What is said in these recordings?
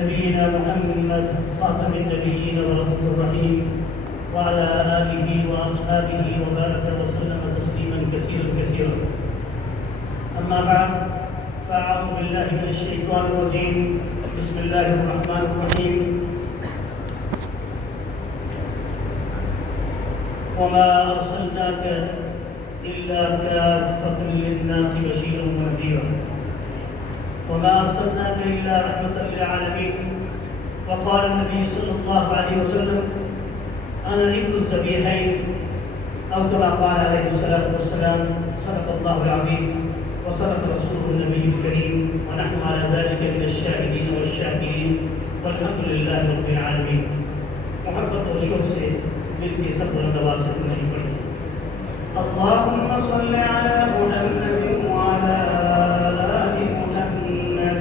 نبينا محمد خاتم النبيين ورؤوف الرحيم وعلى آله وأصحابه وبارك وسلم تسليما كثيرا أما بعد فأعوذ بالله من الشيطان الرجيم بسم الله الرحمن الرحيم وما أرسلناك إلا كافة للناس بشيرا ونذيرا وما أرسلناك إلا رحمة للعالمين وقال النبي صلى الله عليه وسلم أنا ابن الذبيحين أو كما قال عليه الصلاة والسلام صدق الله العظيم وصدق رسوله النبي الكريم ونحن على ذلك من الشاهدين والشاكرين والحمد لله رب العالمين. محبت و شوق سے مل کے سب دعا سے خوشی پڑی. اللهم صل على محمد وعلى آل محمد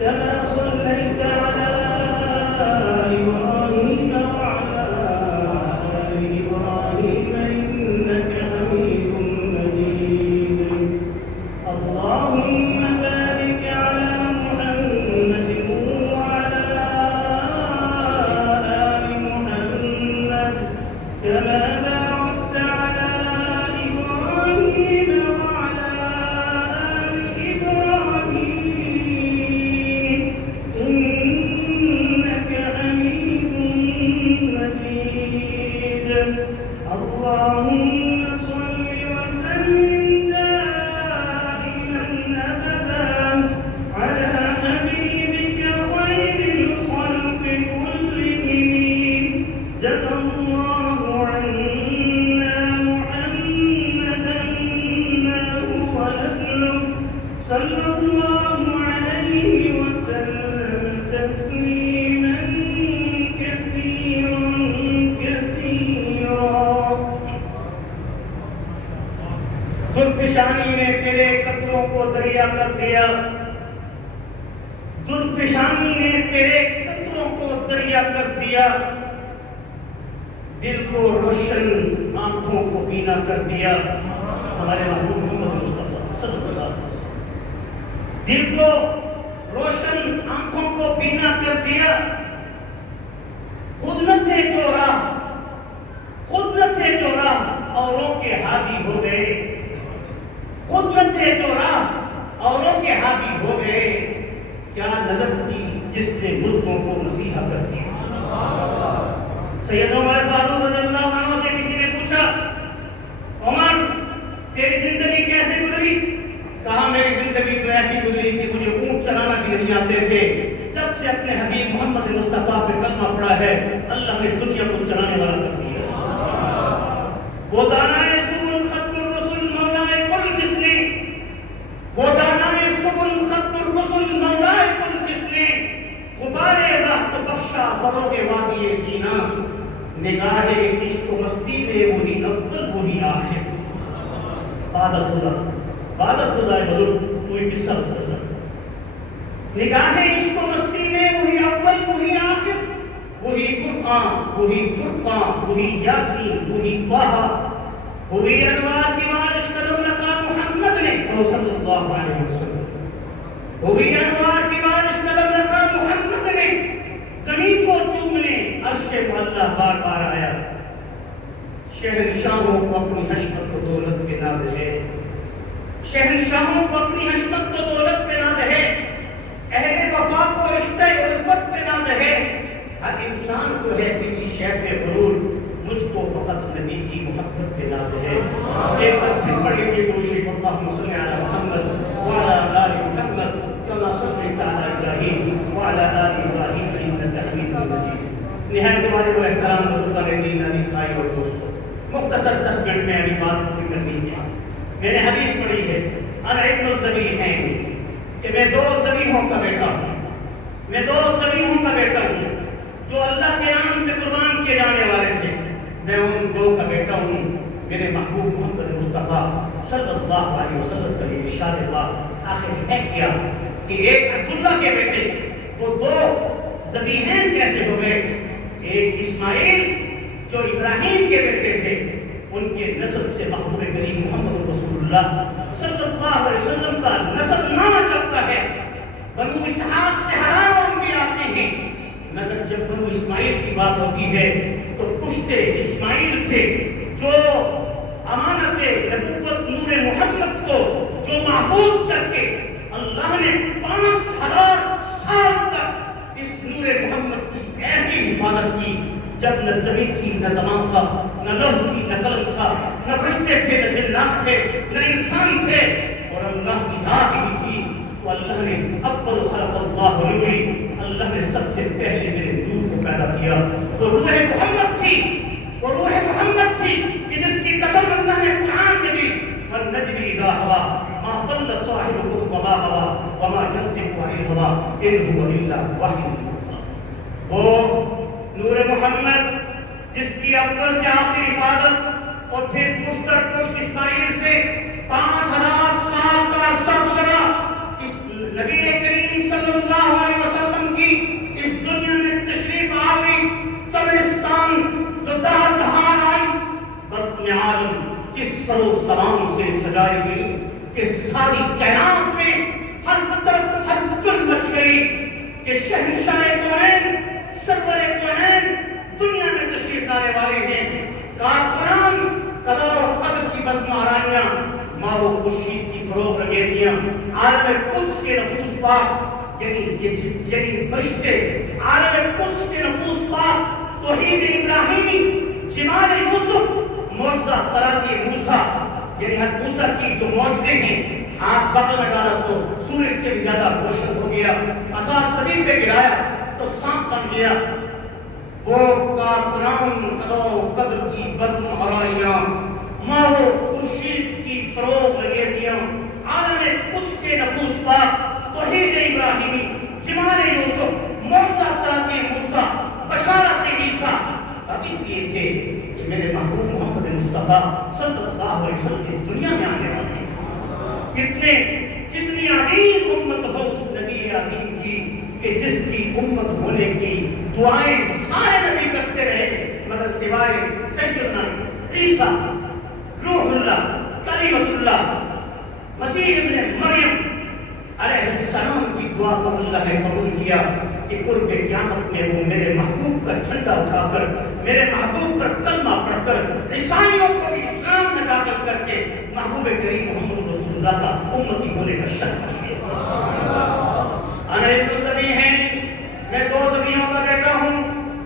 كما صليت على إبراهيم وعلى آل إبراهيم إنك حميد مجيد. اللهم بارك على محمد وعلى آل محمد كما باركت على إبراهيم وعلى آل إبراهيم إنك حميد مجيد. اللهم صل وسلم دائما أبدا على حبيبك خير الخلق كلهم. جزا الله عنا محمدا ما هو أهله صلى الله عليه وسلم تسليما كثيرا. زلفشانی نے تیرے قطروں کو دریا کر دیا. زلفشانی نے تیرے قطروں کو دریا کر دیا. دل کو روشن آنکھوں کو بینا کر دیا. ہمارے محبوب محمد مصطفیٰ صلی اللہ علیہ وسلم دل کو روشن آنکھوں کو بینا کر دیا. خود نہ تھے جو راہ اوروں کے ہادی ہو گئے. خود نہ تھے جو راہ اوروں کے ہادی ہو گئے. کیا نظر تھی جس نے ملکوں کو مسیحا کر دیا. سید عمر فاروق رضی اللہ عنہ سے کسی نے پوچھا عمر تیری زندگی کیسے گزری؟ کہا میری زندگی تو ایسی گزری کہ مجھے اونٹ چلانا بھی نہیں آتے تھے. جب سے اپنے حبیب محمد مصطفیٰ پہ کلمہ پڑا ہے اللہ نے دنیا کو چلانے والا کر دیا. وہ دانائے سبل ختم الرسل مولائے کل جس نے غبار راہ کو بخشا فروغ وادی سینا. نگاہ عشق و مستی میں وہی اول وہی آخر. بعد خدا بزرگ کوئی قصہ مختصر. نگاہ عشق و مستی میں وہی اول وہی آخر. وہی قرآن وہی فرقان وہی یاسین وہی طہ. وہی انوار کی بارش قدم رکھا محمد نے صلی اللہ علیہ وسلم. وہی انوار کی بارش قدم رکھا محمد نے. زمین کو چومنے عرش معلیٰ بار بار آیا. شہنشاہوں کو اپنی حشمت و دولت پہ ناز ہے. شہنشاہوں کو اپنی حشمت و دولت پہ ناز ہے. اہل وفا کو رشتہ الفت پہ ناز ہے. ہر انسان کو ہے کسی شے پہ غرور. مجھ کو فقط نبی کی محبت پہ ناز ہے. ایک بار پھر پڑھ لیجیے درود شریف. اللہم صل علی محمد وعلی آل محمد كما صليت على ابراہیم وعلى آل ابراہیم انک حمید مجید. نہایت ہمارے وہ احترام بزرگان دین عزیز بھائی اور دوستوں، مختصر 10 منٹ میں ابھی بات پوری کرنی ہے. میں نے حدیث پڑھی ہے انا ابن الذبیحین کہ میں 2 ذبیحوں کا بیٹا ہوں. میں 2 ذبیحوں کا بیٹا ہوں جو اللہ کے نام پہ قربان کیے جانے والے تھے. میں ان 2 کا بیٹا ہوں. میرے محبوب محمد مصطفیٰ صلی اللہ علیہ وسلم کا یہ ارشاد پاک آخر ہے کیا کہ ایک عبداللہ کے بیٹے وہ 2 ذبیحین کیسے ہو گئے. ایک اسماعیل جو ابراہیم کے بیٹے تھے ان کے نسب سے محبوب کریم محمد رسول اللہ صلی اللہ علیہ وسلم کا نسب نامہ چلتا ہے. بنو اسحاق سے ہزاروں انبیاء آتے ہیں. ابو اسماعیل کی بات ہوتی ہے تو پشتے اسماعیل سے جو امانت نبوت نور محمد کو جو محفوظ کر کے اللہ نے 5000 سال تک اس نور محمد کی ایسی حفاظت کی جب نہ زمین تھی نہ زمان تھا نہ لوح تھی نہ قلم تھا نہ فرشتے تھے نہ جنات تھے نہ انسان تھے اور اللہ کی ذات ہی تھی تو اللہ نے اول خلق اللہ نوری اللہ نے سب سے پہلے میرے نور کو پیدا کیا تو روح محمد تھی وہ روح محمد تھی کہ جس کی قسم اللہ نے قرآن میں دی والنجم اذا ہوا ما ضل صاحبكم وما هوى وما ينطق عن الهوى ان هو الا وحی وہ نور محمد جس کی اول سے آخری حفاظت اور پھر پشت اسماعیل سے 5000 سال کا عرصہ گزرا اس نبی کریم صلی اللہ علیہ وسلم کی اس دنیا میں تشریف آوری قبرستان جو دہار آئی بطن عالم کس سر و سلام سے سجائی گئی کہ ساری کائنات میں ہر طرف ہلچل مچ گئی کہ شہنشاہ کونین سرور کونین دنیا میں تشریف لانے والے ہیں کارکنان قضا و قدر کی بزم آرائیاں ماں و خورشید کی فروغ رنگیزیاں عالم قدس کے نفوس پاک یعنی فرشتے عالم قدس کے نفوس پاک توحید ابراہیمی جمال یوسف معجزہ ترازی موسیٰ یعنی حضرت موسیٰ کی جو معجزے ہیں ہاتھ بطن میں ڈالا تو سورج سے بھی زیادہ روشن ہو گیا عصا زمین پہ گرایا تو سانپ بن گیا وہ کارکنان قضا و قدر کی بزم آرائیاں ماں و خورشید کی فروغ انگیزیاں عالم قدس کے نفوس پاک توحید ابراہیمی جمال یوسف معجزہ ترازی موسیٰ بشارت عیسیٰ سب اس لیے تھے کہ میرے محبوب محمد مصطفیٰ صلی اللہ علیہ وسلم اس دنیا میں آنے والے ہیں کتنی عظیم امت ہو اس نبی عظیم کی کہ جس کی امت ہونے کی دعائیں سارے نبی کرتے رہے مگر سوائے سیدنا عیسیٰ روح اللہ کلمۃ اللہ مسیح ابن مریم علیہ السلام کی دعا کو اللہ نے قبول کیا کہ قرب قیامت میں وہ میرے محبوب کا جھنڈا اٹھا کر میرے محبوب کا کلمہ پڑھ کر عیسائیوں کو بھی اسلام میں داخل کر کے محبوب کریم محمد رسول اللہ کا امتی ہونے کا شرف تشریف انا ابن الزبی ہیں میں دو زبیوں کا بیٹا ہوں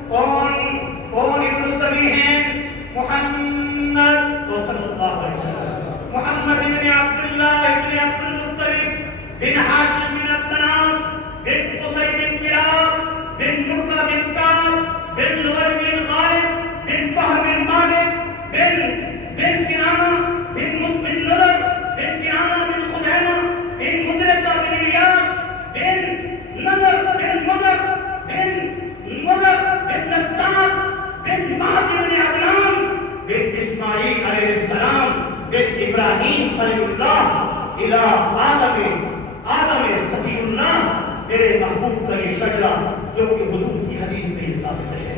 کون ابن الزبی ہیں محمد صلی اللہ علیہ وسلم محمد ابن عبداللہ ابن عبد المطلب بن ہاشم بن عبدنان بن قصی بن کلاب بن مرہ بن کعب بن لغی بن غالب بن فہر بن مالک بن کنانہ بن نضر بن کنانہ بن خزیمہ بن مدرکہ بن الیاس بن نضر بن مضر بن مضر بن نسار بن مہدی بن عدنان بن اسماعیل علیہ السلام بن ابراہیم خلیل اللہ الى آدم صفی اللہ میرے محبوب کا یہ شجرہ جو کہ حضور کی حدیث سے یہ ثابت ہے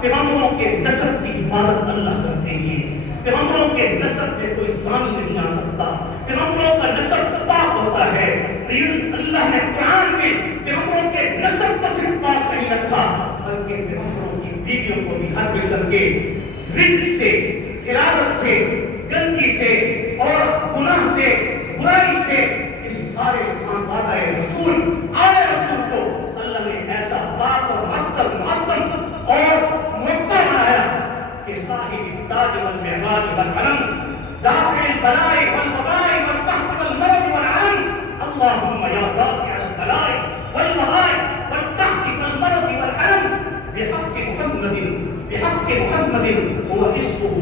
پیغمبروں کے نسب کی حفاظت اللہ کرتے ہیں پیغمبروں کے نسب میں کوئی ثانی نہیں آ سکتا پیغمبروں کا نسب پاک ہوتا ہے اللہ نے قرآن میں پیغمبروں کے نسب کا صرف پاک نہیں رکھا بلکہ پیغمبروں کی بیویوں کو بھی ہر قسم کے رجس سے خرابت سے گندگی سے اور گناہ سے برائی سے اس سارے خاندان رسول آئے رسول کو اللہ نے ایسا پاک اور معطر معظم اور معطر بنایا کہ صاحب تاج والمعراج والعلم دافع البلاء والوباء والقحط والمرض والعلم اللهم يا دافع البلاء والوباء والقحط والمرض والعلم بحق محمد هو اسمه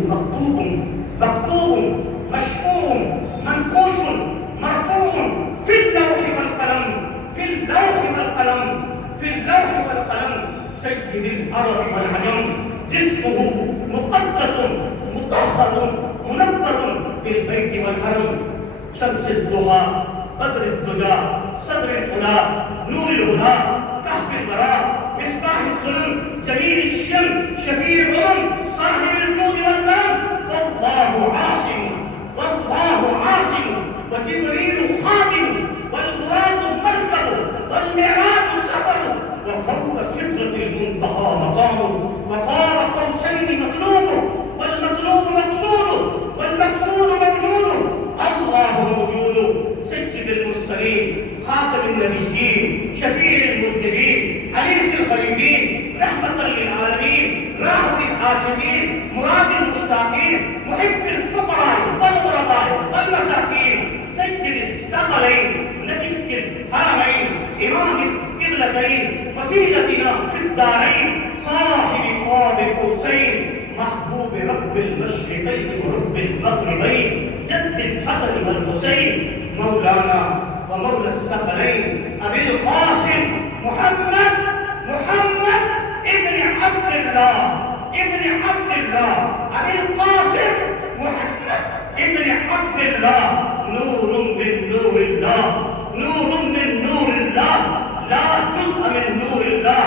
مكتوب مشكور منقوش مرفوع في اللوح والقلم سيد العرب والعجم جسمه مقدس مطهر منور في البيت والحرم شمس الضحى بدر الدجى صدر الأولى نور الهدى كهف الورى مصباح الظلم جميل الشم شفيع الأمم صاحب الجود والكرم والله عاصم وجبريل خادم والبراق مركب والمعراج سفر وفوق سدرة المنتهى المرسلين خاتم النبيين شفيع المذنبين أنيس الغريبين رحمة للعالمين راحة العاشقين مراد المشتاقين محب الفقراء والغرباء والمساكين سيد الثقلين نبي الحرمين إمام القبلتين وسيلتنا في الدارين صاحب قاب قوسين محبوب رب المشرقين ورب المغربين جد الحسن والحسين مولانا ومولى الثقلين أبي القاسم محمد ابن عبد الله أبي القاسم محمد ابن عبد الله نور من نور الله لا جزء من نور الله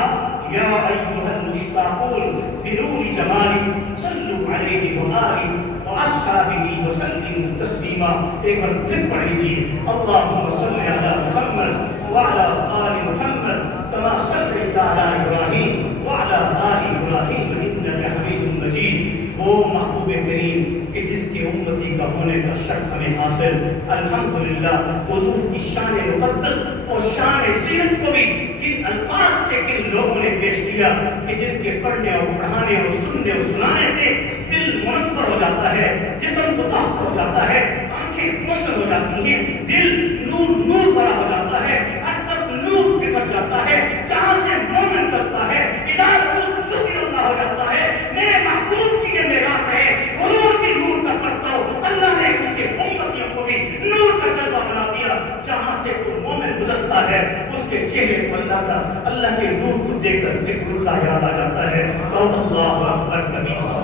يا أيها المشتاقون بنور جماله صلوا عليه وآله وأصحابه وسلموا تسليما. ایک بار پھر پڑھ لیجیے اللهم صل على محمد وعلى آل محمد كما صليت على إبراهيم وعلى آل إبراهيم إنك حميد مجيد. وہ محبوب کریم کہ جس کے امتی کا ہونے کا شرف ہمیں حاصل الحمدللہ حضور کی شان مقدس اور شان سیرت کو بھی کن الفاظ سے کن لوگوں نے پیش کیا کہ جن کے پڑھنے اور پڑھانے اور سننے اور سنانے سے دل منور ہو جاتا ہے، جسم مطہر ہو جاتا ہے، آنکھیں روشن ہو جاتی ہیں، دل نور بڑا ہو جاتا ہے، ہر طرف نور بکھر جاتا ہے، جہاں سے مومن چلتا ہے ذکر اللہ ہو جاتا ہے. میرے محبوب کی یہ میراث ہے، حضور کی نور کا پرتاؤ. اللہ نے اس کے امتیوں کو بھی نور کا جلوہ بنا دیا. جہاں سے کوئی مومن گزرتا ہے اس کے چہرے کو اللہ کے نور کو دیکھ کر ذکر اللہ یاد آ جاتا ہے. کہو اللہ اکبر کبیرہ،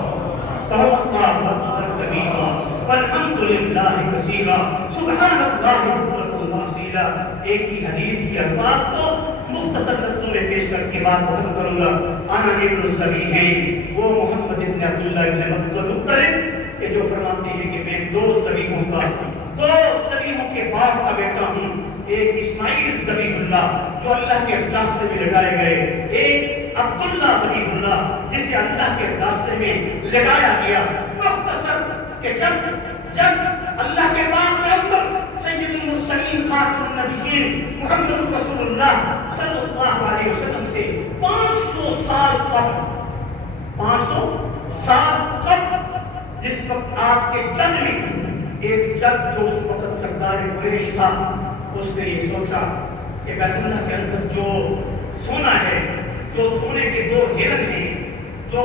کہو اللہ اکبر کبیرہ والحمد للہ کثیرا سبحان اللہ بکرۃ واصیلا. ایک ہی حدیث کے الفاظ کو مختصر لفظوں میں پیش کر کے بات ختم کروں گا. انا ابن الزبی ہیں وہ محمد ابن عبداللہ ابن مطلب کہ جو فرماتے ہیں کہ میں دو زبیحوں کے باپ کا بیٹا ہوں. ایک اسماعیل ذبیح اللہ جو اللہ کے راستے میں لگائے گئے، ایک عبداللہ ذبیح اللہ جسے اللہ کے راستے میں لگایا گیا. مختصر کہ جب اللہ کے پاک پیغمبر سید المرسلین خاتم النبیین محمد رسول اللہ صلی اللہ علیہ وسلم سے 500 سال قبل جس وقت آپ کے جنگ میں ایک جگ جو اس وقت سردار قریش تھا اس نے یہ سوچا کہ بیت اللہ کے اندر جو سونا ہے، جو سونے کے 2 ہرن ہیں، جو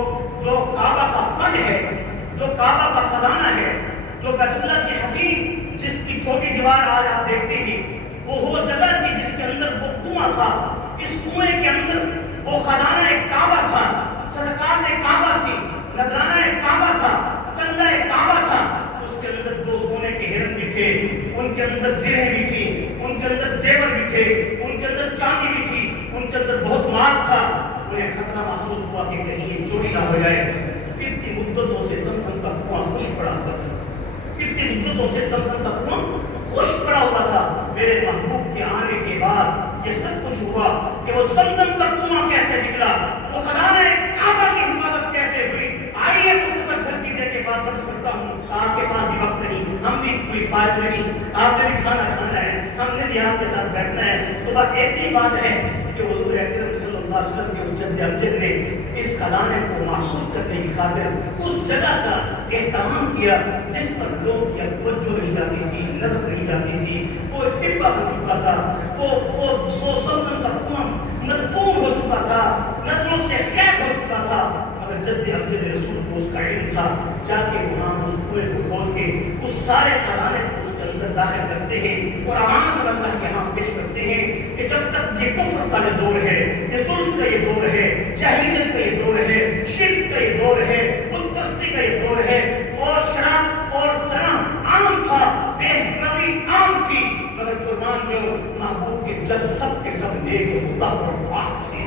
کعبہ کا فنڈ ہے، جو کعبہ کا خزانہ ہے، جو بیت اللہ کی حقیق جس کی چھوٹی دیوار آج آپ دیکھتے ہیں وہ جگہ تھی جس کے اندر وہ کنواں تھا. اس کنویں کے اندر وہ خزانہ ایک کعبہ تھا، صدقات ایک کعبہ تھی، نذرانہ ایک کعبہ تھا، چندہ ایک کعبہ تھا. اس کے اندر 2 سونے کے ہرن بھی تھے، ان کے اندر زرہیں بھی تھی، ان کے اندر زیور بھی تھے، ان کے اندر چاندی بھی تھی، ان کے اندر بہت مال تھا. انہیں خطرہ محسوس ہوا کہ کہیں یہ چوری نہ ہو جائے. کتنی مدتوں سے زمزم کا کنواں خشک پڑا ہوا تھا، کتنی مدتوں سے زمزم کا کنواں خشک پڑا ہوا تھا. میرے محبوب کے آنے کے بعد یہ سب کچھ ہوا کہ وہ زمزم کا کنواں کیسے نکلا، وہ خزانہ کعبہ کی حفاظت کیسے ہوئی. آئیے مختصر جھلکی دے کے بات ختم کرتا ہوں. آپ کے پاس بھی وقت نہیں، ہم بھی کوئی فائد نہیں، آپ نے بھی کھانا کھانا ہے، ہم نے بھی آپ کے ساتھ بیٹھنا ہے. تو بس ایک ہی بات ہے کہ حضور اکرم صلی اللہ علیہ وسلم کے اس جد امجد نے اس خزانے کو محفوظ کرنے کی خاطر اس جگہ کا اہتمام کیا جس پر لوگ کی توجہ نہیں جاتی تھی، نظر نہیں جاتی تھی. وہ ٹبا بن چکا تھا، وہ زمزم کا کنواں مدفون ہو چکا تھا، نظروں سے غائب ہو چکا تھا. مگر جد امجد رسول کو اس کا علم تھا، جا کے وہاں اس کنویں کو کھود کے اس سارے خزانے کو اس کے اندر داخل کرتے ہیں اور امانت اللہ کے ہاں پیش کرتے ہیں کہ جب تک یہ کفر کا یہ دور ہے، یہ ظلم کا یہ دور ہے، جاہلیت کا یہ دور ہے، شرک کا یہ دور ہے، بت پرستی کا یہ دور ہے، اور شراب اور زنا عام تھا، بے روی عام تھی. مگر قربان جو محبوب کے جب سب کے سب نیک مطہر اور پاک تھے.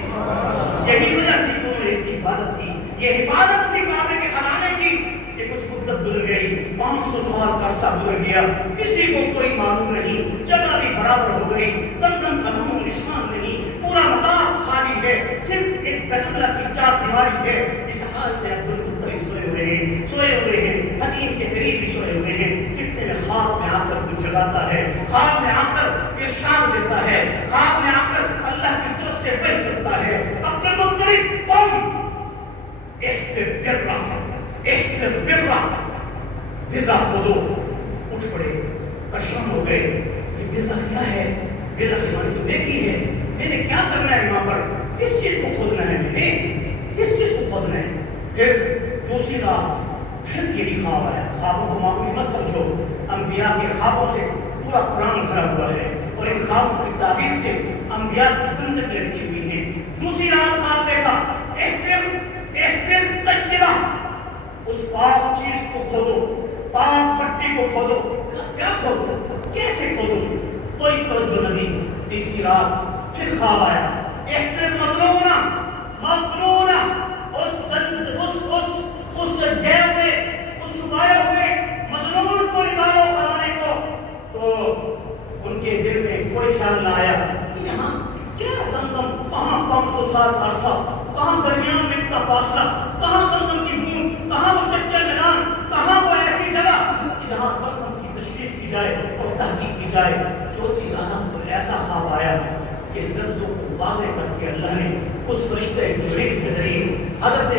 یہی وجہ تھی کہ انہوں نے اس کی حفاظت کی. یہ حفاظت تھی کعبے کے خزانے کی کہ کچھ مدت گزر گئی، 500 سال کا عرصہ گزر گیا، کسی کو کوئی معلوم نہیں، جگہ بھی برابر ہو گئی، زمزم کا نام و نشان نہیں، پورا مطاف خالی ہے، صرف ایک بیت اللہ کی 4 دیواری ہے. اس حال میں عبدالمطلب سوئے ہوئے ہیں، حکیم کے قریب بھی سوئے ہوئے ہیں. کتنے میں خواب میں آ کر کچھ جگاتا ہے، خواب میں آ کر ارشاد دیتا ہے، خواب میں آ کر اللہ کی طرف سے وحی کرتا ہے، عبد المطلب قوم احفر برا، احفر برا، برا کھودو، اٹھ پڑے، پریشان ہو گئے کہ برا کیا ہے؟ برا کے معنی تو نیکی ہے، میں نے کیا کرنا ہے یہاں پر؟ کس چیز کو کھودنا ہے؟ میں نے کس چیز کو کھودنا ہے؟ پھر دوسری رات پھر یہی خواب آیا. خوابوں کو معمولی مت سمجھو، انبیاء کے خوابوں سے پورا قرآن بھرا ہوا ہے اور ان خوابوں کی تعبیر سے انبیاء کی زندگی رکھی ہوئی ہے. دوسری رات خواب دیکھا، احفر تجربہ، اس پاک چیز کو کھودو، پاک مٹی کو کھودو. کیا کھودو؟ کیسے کھودو؟ کوئی توجہ نہیں. تیسری رات پھر خواب آیا، احفر مظنونا، مظنونا، اس گئے ہوئے، اس چھپائے ہوئے مظنون کو نکالو خزانے کو. تو ان کے دل میں کوئی خیال نہ آیا کہ یہاں کیا زمزم، کہاں 500 سال کا عرصہ، کہاں درمیان میں اتنا فاصلہ، کہاں زمزم کی بوند، کہاں وہ چٹیا میدان، کہاں وہ ایسی جگہ کہ جہاں زمزم کی تشخیص کی جائے اور تحقیق کی جائے. چوتھی رات تو ایسا خواب آیا کہ لفظوں کو واضح کر کے اللہ نے اس فرشتے جبریل کے ذریعے حضرت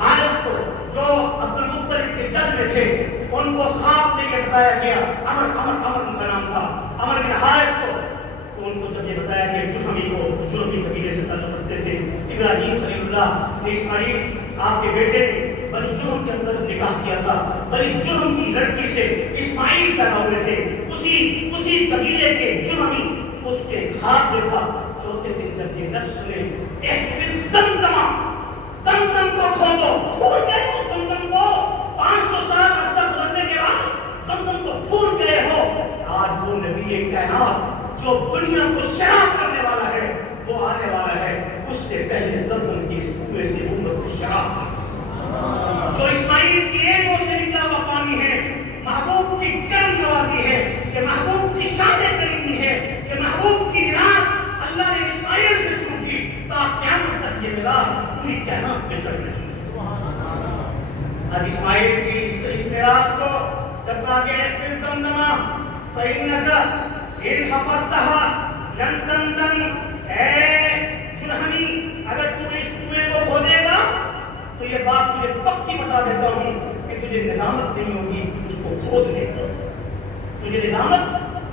حارث کو، جو عبد المطلب کے جد میں تھے، ان کو خواب میں یہ بتایا گیا. عمر ان کا نام تھا، عمر بن حارث کو. تو ان کو جب یہ بتایا گیا، جرہمی قبیلے سے تعلق رکھتے تھے. ابراہیم خلیل اللہ نے اسماعیل آپ کے بیٹے نے بنی جرہم کے اندر نکاح کیا تھا. بنی جرہم کی لڑکی سے اسماعیل پیدا ہوئے تھے. اسی قبیلے کے جرہمی اس کے خواب دیکھا. چوتھے دن جب یہ لفظ سنے، احفر زمزمہ، زمزم کو کھودو. بھول گئے ہو زمزم کو، 500 سال عرصہ گزرنے کے بعد زمزم کو بھول گئے ہو. آج وہ نبی کائنات جو دنیا کو شراب کرنے والا ہے وہ آنے والا ہے. اس سے پہلے زمزم کی اس کنویں سے امت کو شراب تھا، جو اسماعیل کی اینٹوں سے نکلا ہوا پانی ہے. محبوب کی کرم نوازی ہے، کہ محبوب کی شان کریمی ہے، کہ محبوب کی میراث اللہ نے اسماعیل سے شروع کی تا قیامت تک یہ میراث پوری کائنات میں چل رہی ہے. آج اسماعیل کی اس میراث کو جب کہا گیا احفر زمزمہ فإنك إن حفظتها لن تندم. اے جرہمی، اگر تو اس کنویں کو کھودے گا تو یہ بات تجھے پکی بتا دیتا ہوں کہ تجھے ندامت نہیں ہوگی اس کو کھود لے گا. تجھے ندامت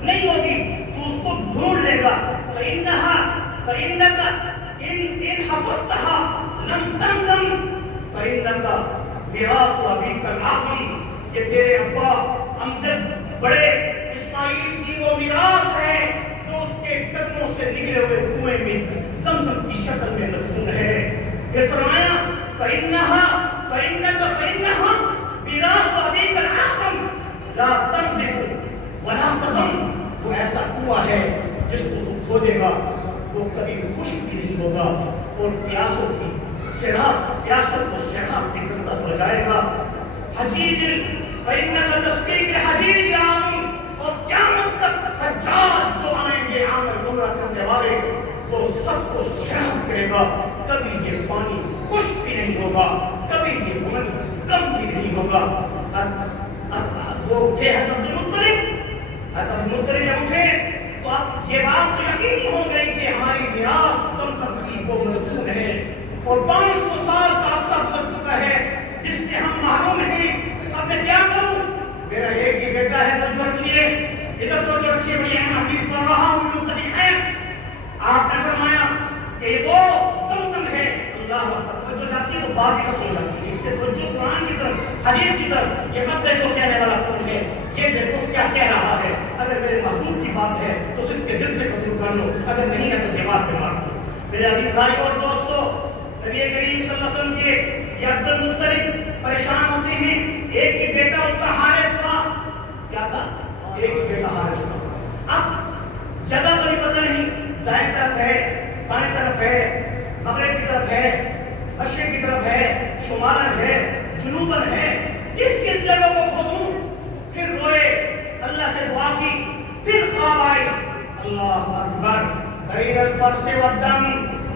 نہیں ہوگی، تو اس کو ڈھونڈ لے گا. فإنك إن حفظتها لن تندم فإنك میراث ابیک العظیم. یہ تیرے ابا امجد بڑے اسماعیل کی وہ میراث ہے جو اس کے قدموں سے نکلے ہوئے کنویں میں زمزم کی شکل میں مدفون ہے. پھر فرمایا فإنك میراث ابیک العظیم لا تنزف ولا تغم. وہ ایسا کنواں ہے جس کو تو کھودے گا وہ کبھی خشک بھی نہیں ہوگا اور پیاسوں کو سیراب بھی کرتا ہو جائے گا. حجیج فإنك تصدیق حجیج عام. اور قیامت تک حجاج جو آئیں گے عامر عمرہ کرنے والے، وہ سب کو سیراب کرے گا. کبھی یہ پانی خشک بھی نہیں ہوگا، کبھی یہ پانی کم بھی نہیں ہوگا. وہ اٹھے حضرت المطلب جب اٹھے تو اب یہ بات تو یقینی ہو گئی کہ ہماری میراث زمزم کی وہ مدفون ہے اور 500 سال کا عرصہ گزر چکا ہے جس سے ہم محروم ہیں. اب میں کیا کروں؟ میرا ایک ہی بیٹا ہے، توجہ رکھیے، ادھر توجہ رکھیے، بڑی اہم حدیث پڑھ رہا ہوں جو صحیح ہے. آپ نے فرمایا کہ وہ زمزم ہے. اللہ اکبر. توجہ جاتی ہے تو بات بھی ختم ہو جاتی ہے. اس سے توجہ قرآن کی طرف، حدیث کی طرف. یہ مت دیکھو کہنے والا کون ہے، یہ دیکھو کیا کہہ رہا ہے. اگر میرے محبوب کی بات ہے تو صرف کے دل سے قبول کر لو، اگر نہیں ہے تو دیوار پہ مار دو. میرے عزیز بھائیو اور دوستو، نبی کریم صلی اللہ علیہ وسلم کے یہ عبد المطلب پریشان ہوتے ہیں. ایک ہی بیٹا ان کا حارث تھا. کیا تھا؟ ایک ہی بیٹا حارث تھا. اب جگہ کا بھی پتہ نہیں، دائیں طرف ہے، بائیں طرف ہے، مغرب کی طرف ہے، مشرق کی طرف ہے، شمالن ہے، جنوبن ہے. کس جگہ کو کھودوں؟ پھر روئے، اللہ سے دعا کی. پھر خواب آئے، اللہ اکبر، غیر الفرش والدم،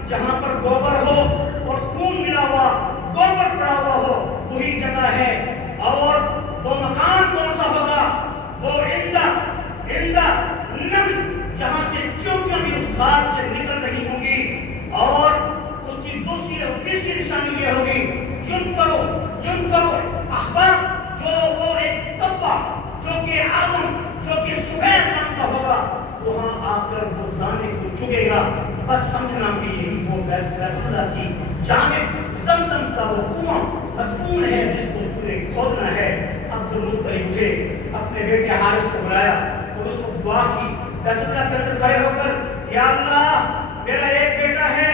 جہاں پر گوبر ہو اور خون ملا ہوا، گوبر پڑا ہوا ہو، وہی جگہ ہے. اور وہ مکان کون سا ہوگا؟ وہ عند نم جہاں سے چوٹیاں بھی اس گھاس سے نکل رہی ہوں گی، اور اس کی دوسری اور تیسری نشانی یہ ہوگی، یوں کرو احباب، جو وہ ایک کبا جو کہ آدم جو کہ سفید رنگ کا ہوگا، وہاں آ کر وہ دانے کو چگے گا، بس سمجھنا کہ یہی وہ بیت اللہ کی جانب زمزم کا وہ کنواں مدفون ہے جس کو پورے کھودنا ہے۔ عبد المطلب اٹھے، اپنے بیٹے حارث کو بلایا اور اس کو دعا کی، بیت اللہ کے اندر کھڑے ہو کر، یا اللہ میرا ایک بیٹا ہے،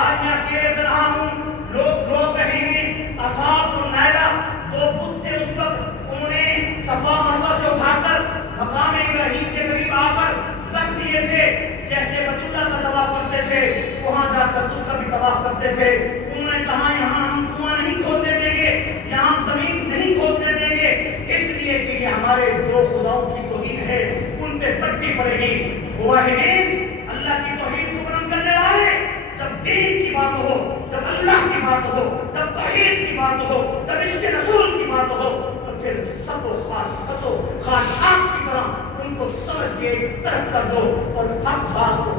آج میں اکیلے تنہا ہوں، لوگ روک رہے ہیں، اصحاب اور نائلہ دو بت تھے اس وقت، انہوں نے صفا مروہ سے اٹھا کر مقام ابراہیم کے قریب آ کر رکھ دیے تھے، جیسے بیت اللہ کا طواف کرتے تھے وہاں جا کر اس کا بھی طواف کرتے تھے۔ انہوں نے کہا یہاں ہم کنواں نہیں کھودنے دیں گے، یہاں ہم زمین نہیں کھودنے دیں گے، اس لیے کہ یہ ہمارے دو خداؤں کی توہین ہے، ان پہ پٹی پڑے گی۔ موحدین، اللہ کی توحید کو بلند کرنے والے، جب دین کی بات ہو، جب اللہ کی بات ہو، جب توحید کی بات ہو، جب عشق رسول کی بات ہو، تو پھر سب و خاشاک کی طرح ان کو سمجھ کے ایک طرف کر دو اور حق بات کو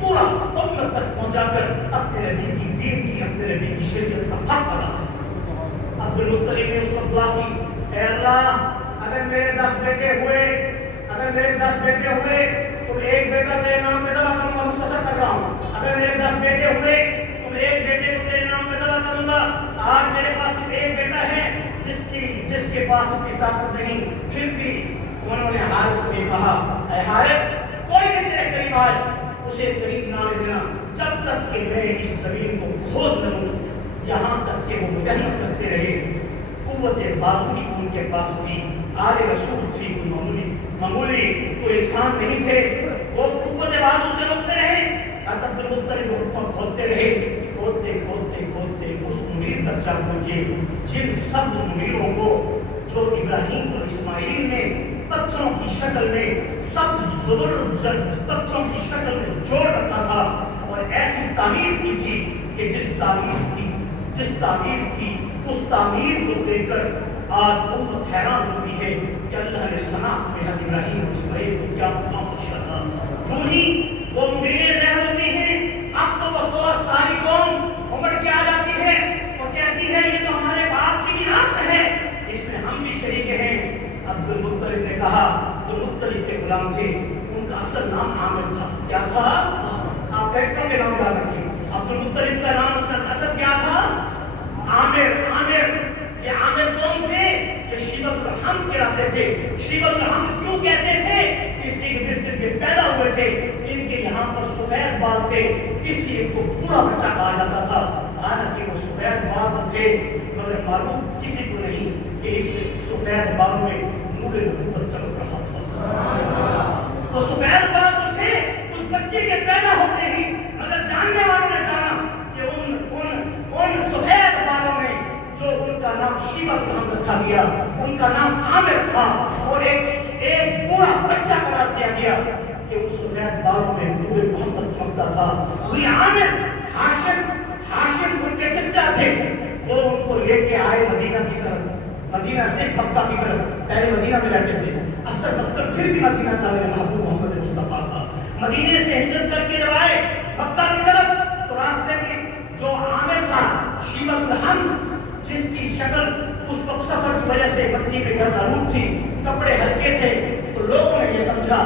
پورا امت تک پہنچا کر اپنے نبی کی دین کی، اپنے نبی کی شریعت کا حق ادا کرو۔ عبد المطلب نے اس وقت دعا کی، اے اللہ اگر میرے 10 بیٹے ہوئے تو ایک بیٹا تیرے نام پہ ذبح کروں گا، مختصر کر رہا ہوں، اگر میرے 10 بیٹے ہوئے تو ایک بیٹے کو تیرے نام پہ ذبح کروں گا۔ آج میرے پاس ایک بیٹا ہے جس کے پاس اتنی طاقت نہیں، پھر بھی انہوں نے حارث کو یہ کہا، اے حارث کوئی بھی تیرے قریب آئے اسے قریب نہ آنے دینا جب تک کہ میں اس زمین کو کھود لوں، یہاں تک کہ وہ مجاہدت کرتے رہے۔ قوت بازو بھی ان کے پاس تھی، آل رسول تھی، کوئی معمولی کوئی انسان نہیں تھے، وہ قوت بازو سے روکتے رہے، عبد المطلب کو کھودتے رہے، کھودتے اس منیر تک جا پہنچے جن سب منیروں کو جو ابراہیم اور اسماعیل نے پتھروں کی شکل میں سبز زبرجد پتھروں کی شکل میں جوڑ رکھا تھا، اور ایسی تعمیر کی تھی کہ جس تعمیر کی اس تعمیر کو دیکھ کر آج امت حیران ہوتی ہے کہ اللہ نے صنعت میں ابراہیم اور اسماعیل کو کیا مقام بخشا تھا۔ جو ہی وہ منیریں ظاہر ہوتی ہیں، اب تو وہ ساری قوم امڑ کے آ جاتی ہے اور کہتی ہے یہ تو ہمارے باپ کی میراث ہے، اس میں ہم بھی شریک ہیں۔ عبد المطلب نے کہا، عبد المطلب کے غلام تھے، ان کا اصل نام عامر تھا۔ کیا تھا؟ آپ بیٹوں کے نام یاد رکھیں، عبد المطلب کا نام اصل کیا تھا؟ عامر۔ یہ عامر کون تھے؟ یہ شیبۃ الحمد کہلاتے تھے۔ شیبۃ الحمد کیوں کہتے تھے؟ اس لیے کہ جس دن یہ پیدا ہوئے تھے ان کے یہاں پر سفید بال تھے، اس لیے ان کو پورا بچہ کہا جاتا تھا۔ حالانکہ وہ سفید بال تھے مگر معلوم کسی کو نہیں کہ اس سفید بالوں میں نور نبوت چمک رہا تھا۔ وہ سفید بال تو تھے اس بچے کے پیدا ہوتے ہی، مگر جاننے والوں نے جانا کہ ان سفید بالوں میں جو ان کا نام شیبۃ الحمد رکھا گیا، ان کا نام عامر تھا، اور ایک پورا بچہ قرار دیا گیا کہ اس سفید بالوں میں نور محمد چمکتا تھا۔ وہی عامر ہاشم ان کے چچا تھے، وہ ان کو لے کے آئے مدینہ کی طرف، مدینہ سے مکہ کی طرف۔ پہلے مدینہ میں رہتے تھے، اصل مسکن پھر بھی مدینہ تھا میرے محبوب محمد مصطفیٰ کا۔ مدینے سے ہجرت کر کے جب آئے مکہ کی طرف تو راستے میں جو عامر تھا شیبۃ الحمد، جس کی شکل اس وقت سفر کی وجہ سے مٹی میں گردآلود تھی، کپڑے ہلکے تھے، تو لوگوں نے یہ سمجھا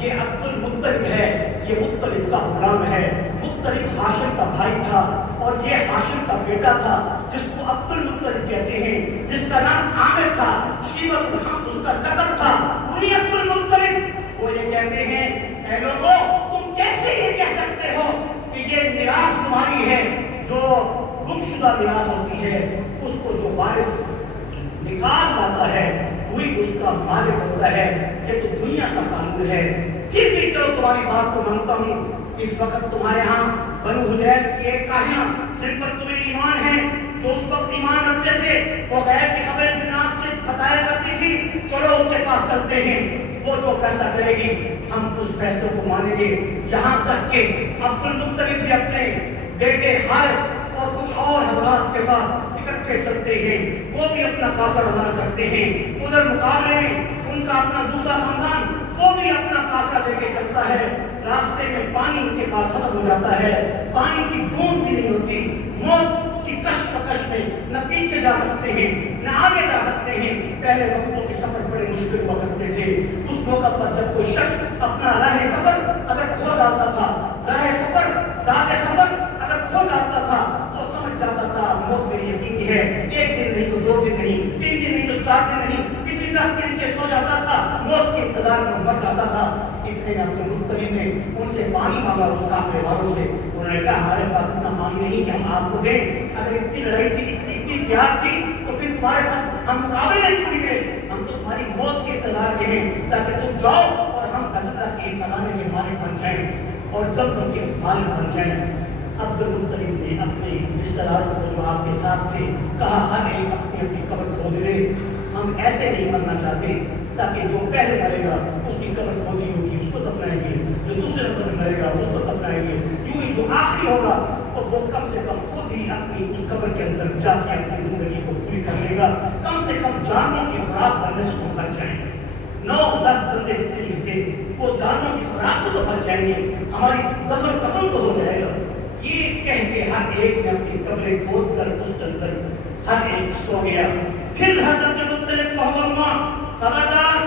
یہ عبد المطلب ہے، یہ مطلب کا غلام ہے۔ مطلب ہاشم کا بھائی تھا اور یہ ہاشم کا بیٹا تھا جس کو عبد المطلب کہتے ہیں، جس کا نام عامر تھا، شیبۃ الحمد اس کا لقب تھا، وہی عبد المطلب۔ وہ یہ کہتے ہیں اے لوگوں تم کیسے یہ کہہ سکتے ہو کہ یہ میراث تمہاری ہے؟ جو گم شدہ میراث ہوتی ہے اس کو جو وارث نکال لاتا ہے وہی اس کا مالک ہوتا ہے، یہ تو دنیا کا قانون ہے۔ پھر بھی چلو تمہاری بات کو مانتا ہوں، اس وقت تمہارے ہاں بنو حذیل کی ایک کاہیاں جن پر تمہیں ایمان ہے، جو اس وقت ایمان رکھتے تھے، وہ غیب کی خبریں جنات سے بتایا کرتی تھی، چلو اس کے پاس چلتے ہیں، وہ جو فیصلہ کرے گی ہم اس فیصلے کو مانیں گے۔ یہاں تک کہ عبد المطلب بھی اپنے بیٹے حارث اور کچھ اور حضرات کے ساتھ اکٹھے چلتے ہیں، وہ بھی اپنا کافر روانہ کرتے ہیں۔ ادھر مقابلے میں ان کا اپنا دوسرا خاندان وہ بھی اپنا قافلہ لے کے چلتا ہے، راستے میں پانی ان کے پاس ختم ہو جاتا ہے، پانی کی بوند بھی نہیں ہوتی، موت کی کشمکش میں نہ پیچھے جا سکتے ہیں نہ آگے جا سکتے ہیں۔ پہلے وقتوں کے سفر بڑے مشکل ہوا کرتے تھے، اس موقع پر جب کوئی شخص اپنا راہ سفر اگر کھو ڈالتا تھا، راہ سفر ذات سفر اگر کھو ڈالتا تھا تو سمجھ جاتا تھا موت میری یقینی ہے، ایک دن نہیں تو 2 دن نہیں، 3 دن نہیں تو 4 دن نہیں، کسی درخت کے نیچے سو جاتا تھا، موت کے انتظار میں مر جاتا تھا۔ اتنے عبد المطلب نے ان سے پانی مانگا، اس قافلے والوں سے، انہوں نے کہا ہمارے پاس اتنا پانی نہیں کہ ہم آپ کو دیں، اگر اتنی لڑائی تھی، اتنی پیار تھی تو پھر تمہارے ساتھ ہم مقابلے نہیں کیوں گئے، ہم تو تمہاری موت کے انتظار میں ہیں تاکہ تم جاؤ اور ہم اللہ کے اس خزانے کے مالک بن جائیں اور زمزم کے مالک بن جائیں۔ عبد المطلب نے اپنے رشتہ داروں کو جو آپ کے ساتھ تھے کہا ہر ایک اپنی اپنی قبر کھود لے، ہم ایسے نہیں مرنا چاہتے تاکہ جو پہلے مرے گا اس کی قبر کھودی ہوگی اس کو دفنائیں گے، جو دوسرے نمبر میں مرے گا اس کو دفنائیں گے، یوں ہی جو آخری ہوگا تو وہ کم سے کم خود ہی اپنی اس قبر کے اندر جا کے اپنی زندگی کو پوری کر لے گا، کم سے کم جانوروں کی خوراک بننے سے تو بچ جائیں گے۔ 9-10 بندے جتنے بھی تھے وہ جانوروں کی خوراک سے تو بچ جائیں گے، ہماری دفن کفن تو ہو جائے گا۔ یہ کہہ کے ہر ایک نے اپنی قبریں کھود کر اس کے اندر ہر ایک سو گیا۔ پھر حضرت مطلب کو حکم ہوا خبردار،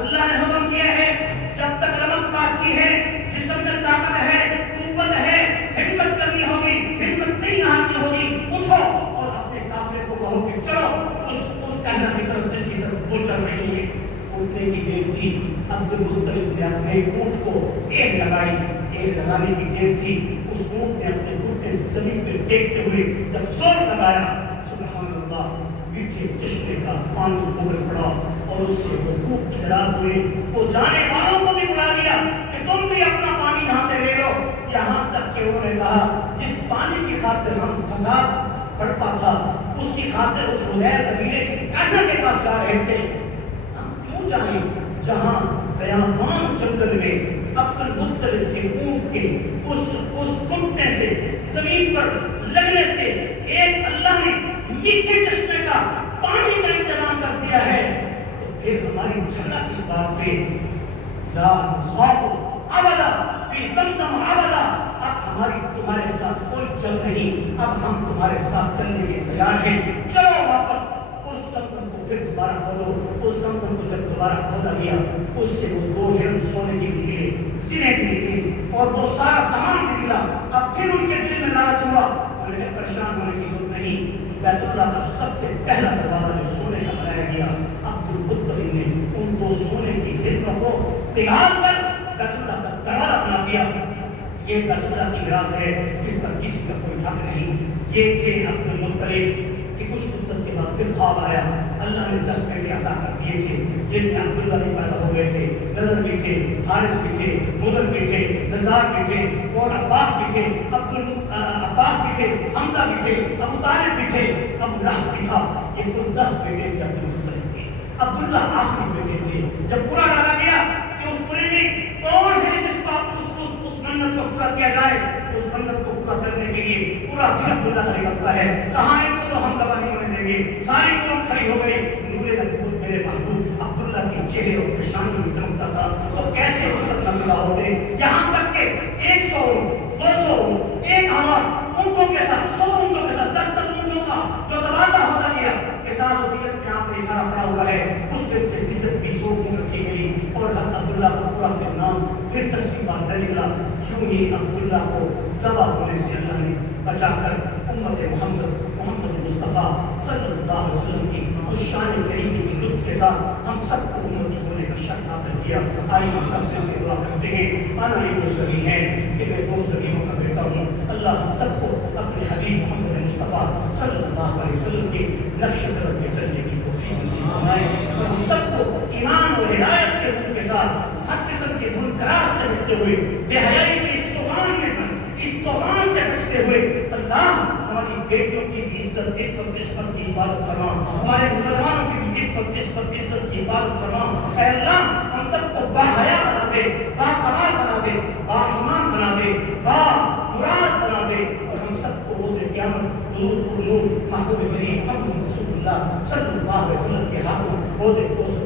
اللہ نے حکم کیا ہے جب تک رمق باقی ہے، جسم میں طاقت ہے، قوت ہے، ہمت کرنی ہوگی، ہمت نہیں ہارنی ہوگی، اٹھو اور اپنے قافلے کو کہو کہ چلو اس کہنا کی طرف جس کی طرف وہ چل رہی ہے۔ اٹھنے کی دیر تھی، عبد المطلب نے اپنے اونٹ کو ایک لگانے کی دیر تھی، اس اونٹ نے اپنے گھٹنے زمین پہ ٹیکتے ہوئے جب زور لگایا، سبحان اللہ، میٹھے چشمے کا پانی ابل پڑا اور اس سے وہ خوب شراب ہوئے۔ وہ جانے والوں کو بھی بلا دیا کہ تم بھی اپنا پانی یہاں سے لے لو، یہاں تک کہ انہوں نے کہا جس پانی کی خاطر ہم فساد پڑتا تھا اس کی خاطر اس حذیر قبیلے کے کہنا کے پاس جا رہے تھے، ہم کیوں جائیں جہاں بیابان جنگل میں عبد المطلب کے اونٹ کے اس گھٹنے سے زمین پر لگنے سے ایک اللہ نے میٹھے چشمے کا پانی کا انتظام کر دیا ہے، تو پھر ہماری جھگڑا اس بات پہ لا نخاف ابدا فی زمزم ابدا، اب ہماری تمہارے ساتھ کوئی جنگ نہیں، اب ہم تمہارے ساتھ چلنے کے تیار ہیں، چلو واپس۔ اس زمزم کو پھر دوبارہ کھودو، اس زمزم کو جب دوبارہ کھودا گیا اس سے وہ 2 ہرن سونے کے نکلے، سینے بھی نکلے اور وہ سارا سامان بھی نکلا۔ اب پھر ان کے دل میں لالچ ہوا، انہوں نے پریشان ہونے کی ضرورت نہیں، بیت اللہ کا سب سے پہلا دروازہ جو سونے کا بنایا گیا، عبد المطلب نے ان 2 سونے کی ہرنوں کو پگھال کر بیت اللہ کا دروازہ بنا دیا۔ یہ بیت اللہ کی میراث ہے، اس پر کسی کا کوئی حق نہیں۔ یہ تھے عبد المطلب کہ کچھ مدت کے بعد پھر خواب آیا، اللہ نے 10 بیٹے عطا کر دیے تھے جن میں عبداللہ بھی پیدا ہو گئے تھے، نذر بھی تھے، حارث بھی تھے، مدر بھی تھے، نزار بھی تھے اور عباس بھی تھے، عباس بھی تھے، حمزہ بھی تھے، ابو طالب بھی تھے، ابو لہب بھی تھا۔ یہ کل 10 بیٹے تھے عبد المطلب کے۔ عبداللہ آخری بیٹے تھے۔ جب پورا ڈالا گیا کہ اس پورے میں کون ہے جس کا اس منت کو پورا کیا جائے، اس منت کو پورا کرنے کے لیے پورا دل عبداللہ کا نکلتا ہے، کہاں ان کو تو ہم دبا نہیں ہونے دیں گے۔ ساری قوم کھڑی ہو گئی، نور نبوت میرے محبوب عبداللہ کے چہرے اور پیشانی میں چمکتا تھا، اور کیسے حضرت نظر ہوتے، یہاں تک کہ 100 200 1000 اونٹوں کے ساتھ 100 اونٹوں کے ساتھ 10 اونٹوں کا جو تبادلہ ہوتا گیا، احساس و دیت کے آپ اشارہ پڑا ہوا ہے، اس دن سے دیت بھی 100 اونٹ رکھی گئی اور حضرت عبداللہ کا پورا نام پھر 10ویں بار نہ نکلا۔ کیوں ہی عبداللہ کو ذبح ہونے سے اللہ نے بچا کر امت محمد مصطفیٰ صلی اللہ علیہ وسلم کی اس شان کریمی کی لطف کے ساتھ ہم سب کو امتی ہونے کا شرط حاصل کیا۔ آئیے سب مل کے دعا کرتے ہیں، انا ابن ذبیح ہے کہ میں 2 ذبیحوں کا بیٹا ہوں، اللہ ہم سب کو اپنے حبیب محمد مصطفیٰ صلی اللہ علیہ وسلم کے نقش قدم پہ چلنے کی توفیق نصیب فرمائے، اور ہم سب کو ایمان اور ہدایت کے روح کے ساتھ ہر قسم کے منکرات سے بچتے ہوئے، بے حیائی کے اس طوفان سے بچتے ہوئے، اللہ ہماری بیٹیوں کی بھی عزت عصمت کی حفاظت فرما، ہمارے مسلمانوں کی بھی عزت کی حفاظت فرما۔ اے اللہ ہم سب کو باحیا بنا دے، با کمال بنا دے، با ایمان بنا دے، با مراد بنا دے، اور ہم سب کو روز قیامت حضور محبوب کریم محمد رسول اللہ صلی اللہ علیہ وسلم کے ہاتھوں روز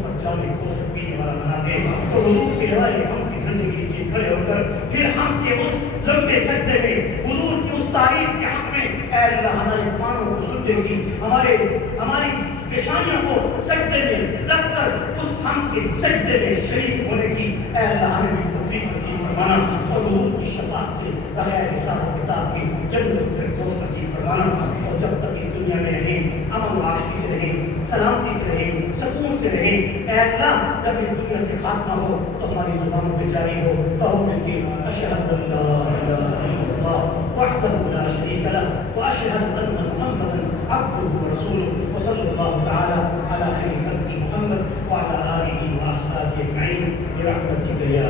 پر 40 کوسٹ پینے والا بنا دے. تو حضور کے روائے ہم کے گھنٹے کے نیچے کھڑے ہو کر پھر ہم کے اس لمبے سجدے میں حضور کی اس تعریف کے حق میں اے اللہ ہمارے کانوں کو سجدے کی, ہماری پیشانیوں کو سجدے میں رکھ کر اس ہم کے سجدے میں شریک ہونے کی اے اللہ ہمیں بھی توفیق نصیب فرمانا, اور حضور کی شفاعت سے بغیر حساب و کتاب کی جنت الفردوس نصیب فرمانا. اور جب تک اس دنیا میں رہیں امن و عافیت سے رہیں, سلامتی سے رہیں, سکون سے رہیں, اے اللہ جب اس دنیا سے خاتمہ ہو تو ہماری زبانوں پہ جاری ہو کہو مل کے اشہد ان لا الہ الا اللہ وحدہ لا شریک لہ واشہد ان محمدا عبدہ ورسولہ وصلی اللہ تعالی علی خیر خلقہ محمد وعلی آلہ واصحابہ اجمعین برحمتک یا